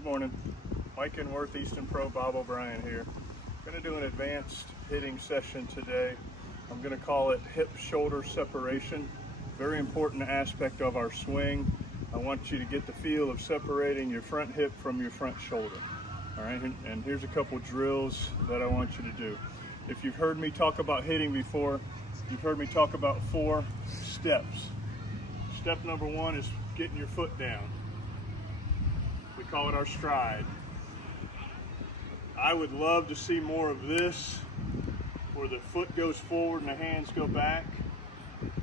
Good morning. Miken Eastern Pro Bob O'Brien here. I'm going to do an advanced hitting session today. I'm going to call it hip-shoulder separation. Very important aspect of our swing. I want you to get the feel of separating your front hip from your front shoulder. All right, and here's a couple drills that I want you to do. If you've heard me talk about hitting before, you've heard me talk about 4 steps. Step number 1 is getting your foot down. We call it our stride. I would love to see more of this, where the foot goes forward and the hands go back.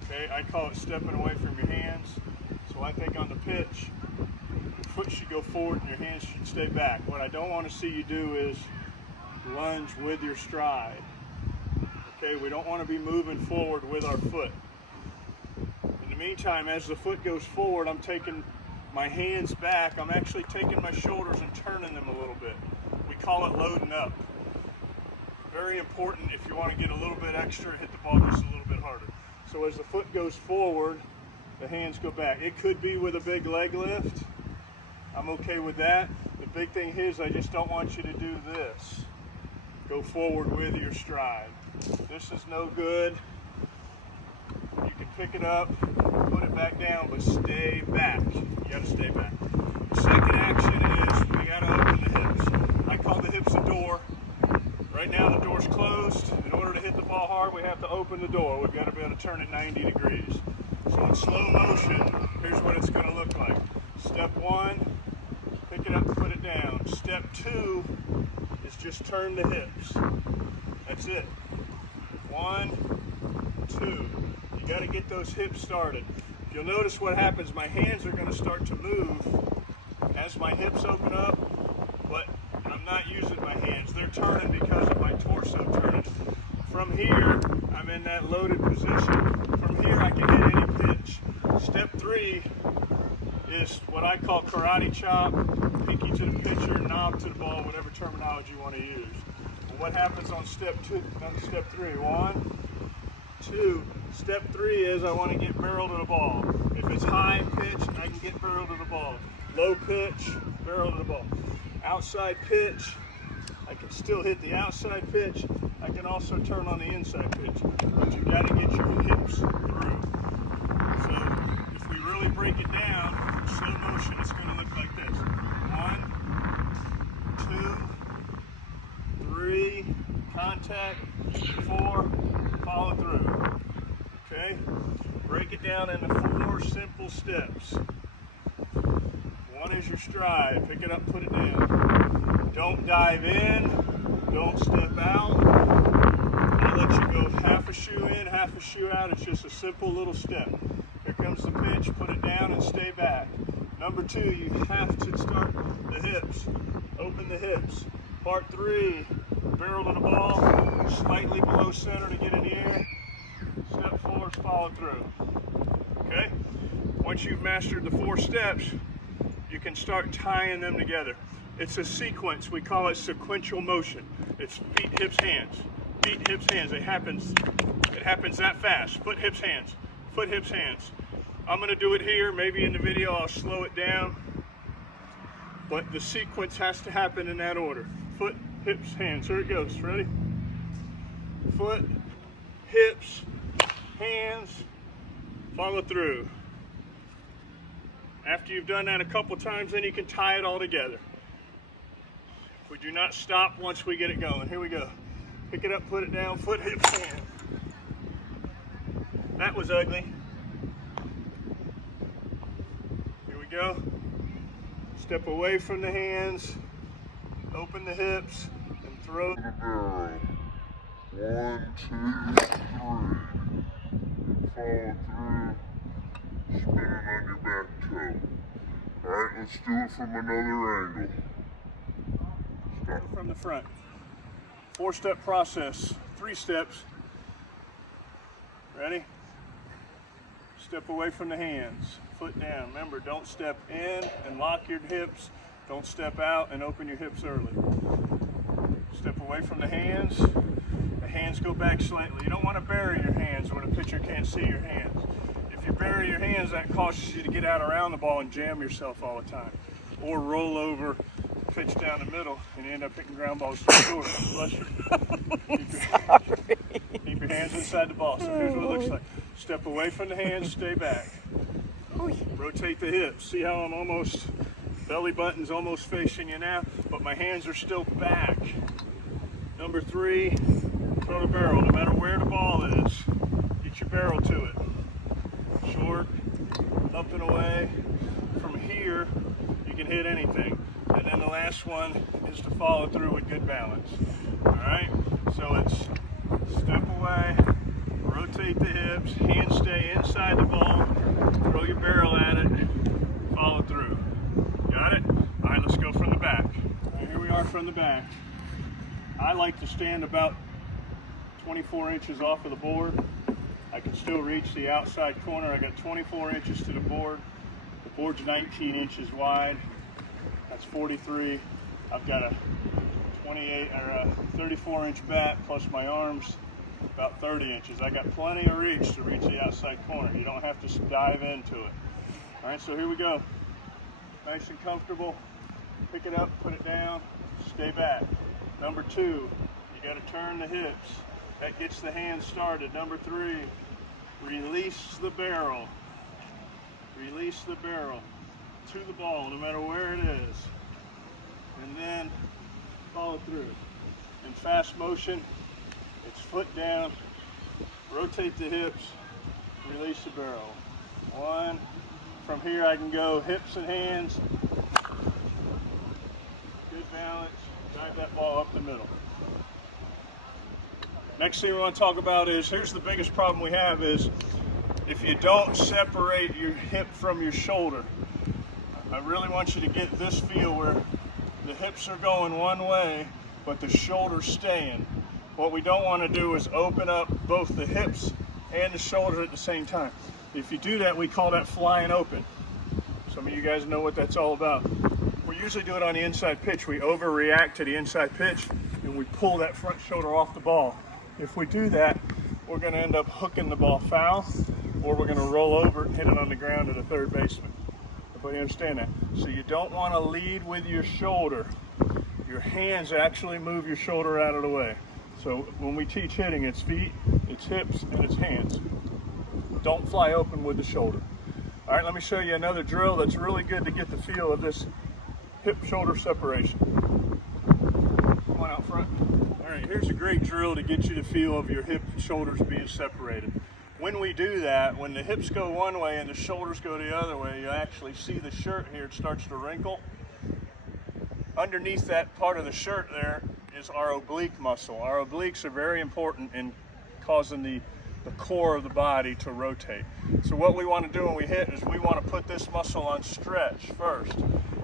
Okay, I call it stepping away from your hands. So I think on the pitch, your foot should go forward and your hands should stay back. What I don't want to see you do is lunge with your stride. Okay, we don't want to be moving forward with our foot. In the meantime, as the foot goes forward, I'm taking my hands back. I'm actually taking my shoulders and turning them a little bit. We call it loading up. Very important if you want to get a little bit extra, hit the ball just a little bit harder. So as the foot goes forward, the hands go back. It could be with a big leg lift. I'm okay with that. The big thing is I just don't want you to do this. Go forward with your stride. This is no good. You can pick it up, put it back down, but stay back. You gotta stay back. The second action is we gotta open the hips. I call the hips a door. Right now the door's closed. In order to hit the ball hard, we have to open the door. We've got to be able to turn it 90 degrees. So in slow motion, here's what it's gonna look like. Step 1, pick it up, put it down. Step 2 is just turn the hips. That's it. 1, 2. You got to get those hips started. If you'll notice what happens, my hands are going to start to move as my hips open up, but I'm not using my hands. They're turning because of my torso turning. From here, I'm in that loaded position. From here, I can hit any pitch. Step 3 is what I call karate chop, pinky to the pitcher, knob to the ball, whatever terminology you want to use. Well, what happens on step 3? 1, 2. Step 3 is I want to get barrel to the ball. If it's high pitch, I can get barrel to the ball. Low pitch, barrel to the ball. Outside pitch, I can still hit the outside pitch. I can also turn on the inside pitch. But you got to get your hips through. So if we really break it down, in slow motion, it's going to look like this. 1, 2, 3, contact, 4, follow through. Okay? Break it down into 4 simple steps. 1 is your stride. Pick it up, put it down. Don't dive in. Don't step out. I let you go half a shoe in, half a shoe out. It's just a simple little step. Here comes the pitch. Put it down and stay back. Number 2, you have to start the hips. Open the hips. Part 3, barrel to the ball, slightly below center to get in the air. Step 4 is follow through. Okay? Once you've mastered the 4 steps, you can start tying them together. It's a sequence. We call it sequential motion. It's feet, hips, hands. Feet, hips, hands. It happens that fast. Foot, hips, hands. Foot, hips, hands. I'm going to do it here. Maybe in the video I'll slow it down. But the sequence has to happen in that order. Foot, hips, hands. Here it goes. Ready? Foot, hips, hands, follow through. After you've done that a couple times, then you can tie it all together. We do not stop once we get it going. Here we go. Pick it up, put it down, foot, hips, hands. That was ugly. Here we go. Step away from the hands, open the hips, and throw the barrel. 1, 2, 3. Follow through. Spin it on your back toe. Alright, let's do it from another angle. Start from the front. 4-step process. 3 steps. Ready? Step away from the hands. Foot down. Remember, don't step in and lock your hips. Don't step out and open your hips early. Step away from the hands. The hands go back slightly. You don't want to bury your hands where the pitcher can't see your hands. If you bury your hands, that causes you to get out around the ball and jam yourself all the time. Or roll over pitch down the middle and you end up hitting ground balls to the short. Bless you. Keep your hands inside the ball. So here's what it looks like. Step away from the hands, stay back. Rotate the hips. See how I'm almost, belly button's almost facing you now, but my hands are still back. Number 3, throw the barrel. No matter where the ball is, get your barrel to it. Short, up and away. From here, you can hit anything. And then the last one is to follow through with good balance. All right, so it's step away, rotate the hips, hands stay inside the ball, throw your barrel at it, follow through. Got it? All right, let's go from the back. All right, here we are from the back. I like to stand about 24 inches off of the board. I can still reach the outside corner. I got 24 inches to the board. The board's 19 inches wide. That's 43. I've got a 28 or a 34-inch bat plus my arms about 30 inches. I got plenty of reach to reach the outside corner. You don't have to dive into it. All right, so here we go. Nice and comfortable. Pick it up, put it down, stay back. Number 2, you got to turn the hips. That gets the hands started. Number 3, release the barrel. Release the barrel to the ball, no matter where it is. And then follow through. In fast motion, it's foot down, rotate the hips, release the barrel. 1. From here I can go hips and hands. Good balance. Drive that ball up the middle. Next thing we want to talk about is, here's the biggest problem we have is, if you don't separate your hip from your shoulder. I really want you to get this feel where the hips are going one way, but the shoulder's staying. What we don't want to do is open up both the hips and the shoulder at the same time. If you do that, we call that flying open. Some of you guys know what that's all about. We usually do it on the inside pitch. We overreact to the inside pitch and we pull that front shoulder off the ball. If we do that, we're going to end up hooking the ball foul, or we're going to roll over and hit it on the ground to the third baseman. Everybody understand that? So you don't want to lead with your shoulder. Your hands actually move your shoulder out of the way. So when we teach hitting, it's feet, it's hips, and it's hands. Don't fly open with the shoulder. All right, let me show you another drill that's really good to get the feel of this hip-shoulder separation. Come on out front. All right, here's a great drill to get you the feel of your hip and shoulders being separated. When we do that, when the hips go one way and the shoulders go the other way, you actually see the shirt here, it starts to wrinkle. Underneath that part of the shirt there is our oblique muscle. Our obliques are very important in causing the core of the body to rotate. So what we want to do when we hit is we want to put this muscle on stretch first.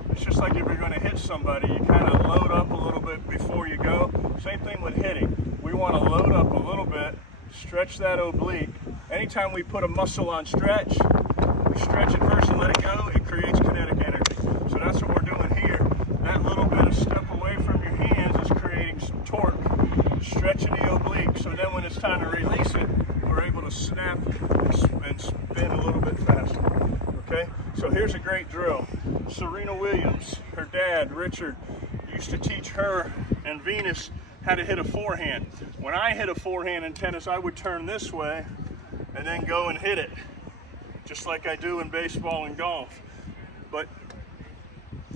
It's just like if you're going to hit somebody, you kind of load up a little bit before you go. Same thing with hitting. We want to load up a little bit, stretch that oblique. Anytime we put a muscle on stretch, we stretch it first and let it go, it creates kinetic energy. So that's what we're doing here. That little bit of step away from your hands is creating some torque, stretching the oblique. So then when it's time to release it, we're able to snap and spin a little bit faster. Okay, so here's a great drill. Serena Williams, her dad, Richard, used to teach her and Venus how to hit a forehand. When I hit a forehand in tennis, I would turn this way and then go and hit it, just like I do in baseball and golf. But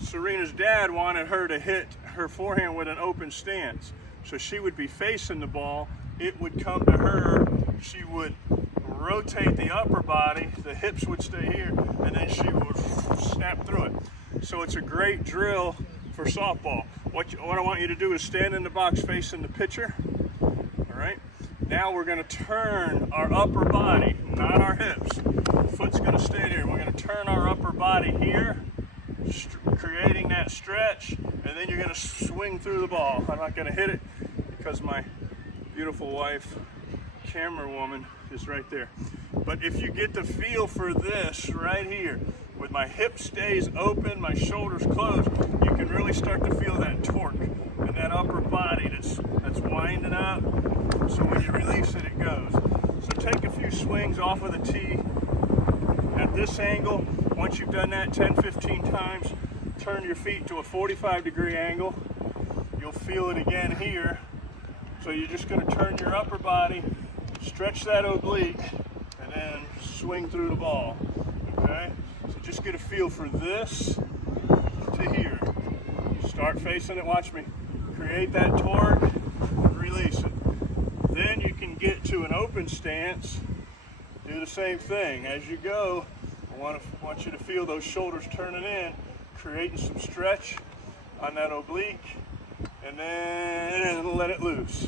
Serena's dad wanted her to hit her forehand with an open stance. So she would be facing the ball, it would come to her, she would rotate the upper body, the hips would stay here, and then she would snap through it. So it's a great drill for softball. What I want you to do is stand in the box facing the pitcher. All right. Now we're going to turn our upper body, not our hips. Foot's going to stay there. We're going to turn our upper body here, creating that stretch, and then you're going to swing through the ball. I'm not going to hit it because my beautiful wife, camera woman, is right there. But if you get the feel for this right here, with my hip stays open, my shoulders closed, you can really start to feel that torque and that upper body that's winding up. So when you release it, it goes. So take a few swings off of the tee at this angle. Once you've done that 10-15 times, turn your feet to a 45-degree angle. You'll feel it again here. So you're just going to turn your upper body, stretch that oblique, and then swing through the ball. Okay? So just get a feel for this to here. Start facing it, watch me. Create that torque, release it. Then you can get to an open stance. Do the same thing. As you go, I want you to feel those shoulders turning in, creating some stretch on that oblique, and then let it loose.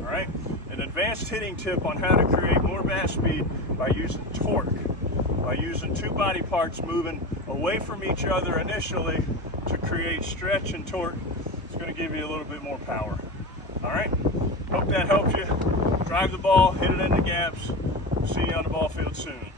All right? An advanced hitting tip on how to create more bat speed by using torque, by using two body parts moving away from each other initially to create stretch and torque. It's going to give you a little bit more power. All right? Hope that helps you. Drive the ball, hit it in the gaps. See you on the ball field soon.